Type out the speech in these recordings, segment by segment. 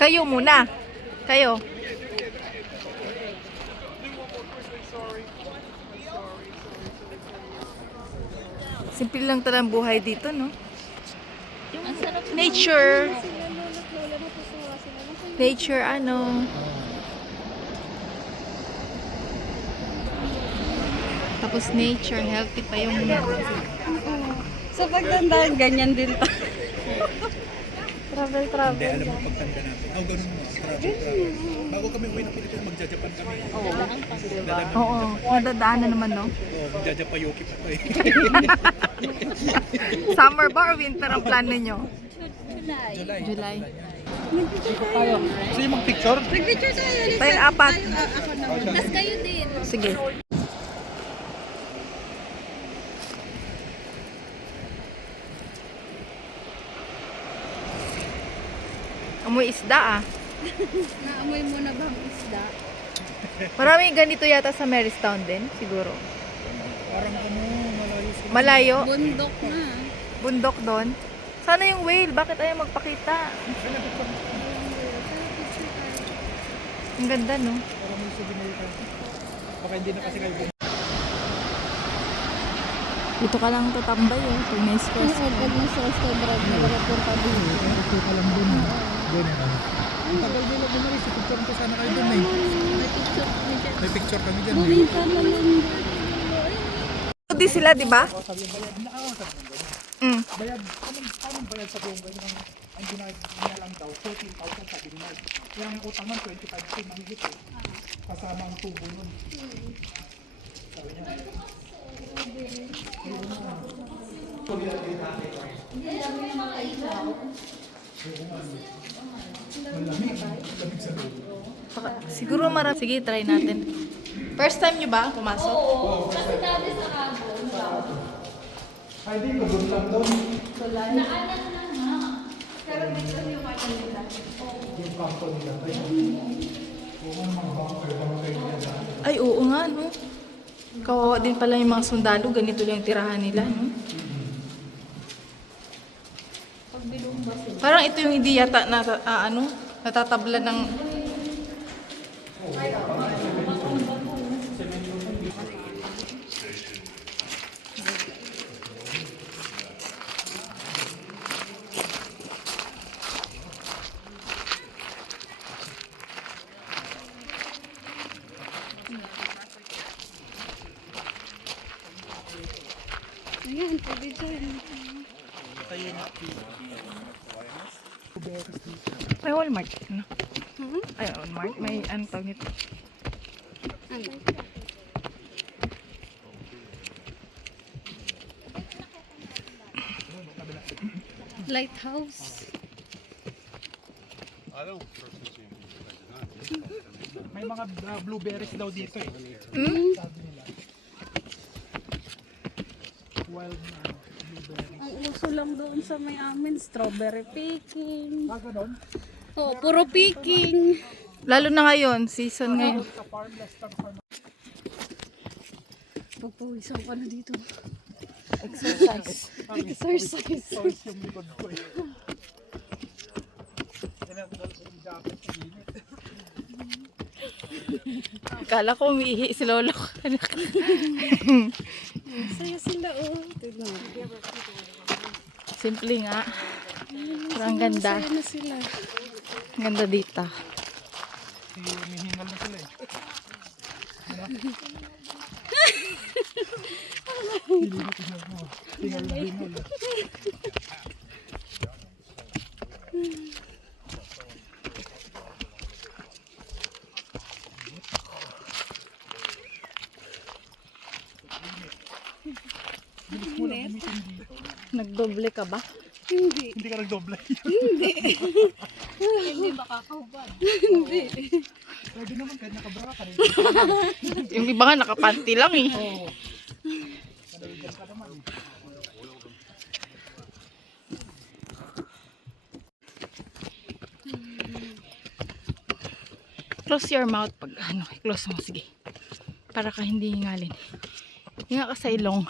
Kayo muna. Kayo. Simple lang talagang buhay dito, no? Nature. Nature, ano. Tapos nature, healthy pa yung... Sa pagtandaan, ganyan din to. Travel. Hindi, alam mo pagtanda natin. Oh, ganun mo. Travel. Bago kami uwi ng Pilipinas, magja-Japan kami. Oo, nadadaanan naman, no? Oo, magja-Japayuki pa tayo. Summer ba or winter ang plan ninyo? July. Tayo. Gusto niyo mag-picture? Nag-picture tayo. Tayong apat. Ako naman. Tas kayo din. Sige. Amoy isda, ah. Naamoy mo na bang isda? Maraming ganito yata sa Marystown din, siguro. Parang ano, malayo sila. Malayo, Bundok na. bundok doon. Sana yung whale, bakit ayaw magpakita? Ang ganda, no? Parang may souvenir ka. Baka hindi na kasi kayo Dito ka lang tatambay, eh. Pag may stress. Pag nasa restaurant, nagpunta din. Ito ka lang dun. Dun. Ang tagal nila bumalis. Picture ko sana kayo dun eh. May picture kami dyan eh. Bumita na lang. Di sila, di ba? Sabi yung bayad na ako. Mm. Bayad, anong bayad sa buong ganyan? Ang ginagawa lang daw, 14,000 sabi ni Mark. Kaya ang utang man, 25K mahigit eh. Kasama ang tubo nun. Sabi niya, Siguro marami. Sige, try natin. First time nyo ba pumasok? ay di, doon lang doon. Yung kampo nila. Ay, oo nga, no? Kawawa din pala yung mga sundalo. Ganito lang yung tirahan nila, no? Parang ito yung hindi yata natatabla ng... Ayan, pwede dyan. May Walmart, no? Ay, Walmart. May ano tawag nito? Ano? Lighthouse. May mga blueberries daw dito eh. Hmm? Sabi nila. Wild na blueberries. Ang uso lang doon sa may amin, strawberry picking. Ganon? Oh, puro picking. Lalo na ngayon, season ngayon. Sa farm, last time farm. Pagpawisan ka na dito. Exercise. Exercise. Pawis yung likod ko eh. Tinatanggal ko yung jacket sa init. Kala ko umiihi si Lolo ko. Saya sila oh. Tignan. Simple nga. Pero ang ganda. Saya na sila. Ganda dito. Hinihingal na sila eh. Ano? Hingal. Bilis mo lang gumitin dito. Nagdoble ka ba? Hindi. Hindi ka nagdoble. Hindi makakahubad. Pwede naman kahit nakabra ka rin. Yung iba nga nakapanty lang eh. Oo. Kanaligan ka naman. Close your mouth pag ano, close mo, sige. Para ka hindi hingalin. Hinga ka sa ilong.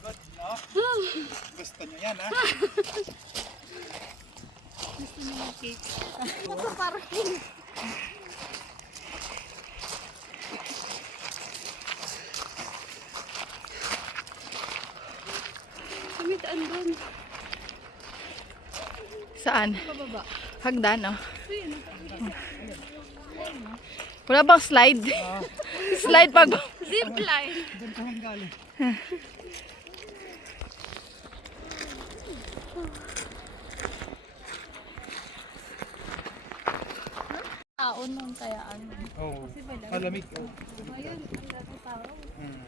Pagod, no? Gusto nyo yan, ha? Gusto niyo ng cake? Ano sa parking? Kami daan doon. Saan? Pababa. Hagdan, oh. Ayun. Wala bang slide? Slide pag... Zipline. Doon ka galing. Taon nun kaya ano. Oo. Malamig. Oh. Ayun, ang dati tao. Hmm.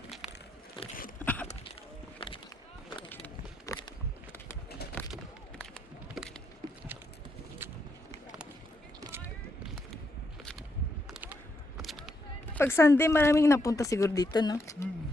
Pag Sunday, maraming napunta siguro dito, no? Hmm.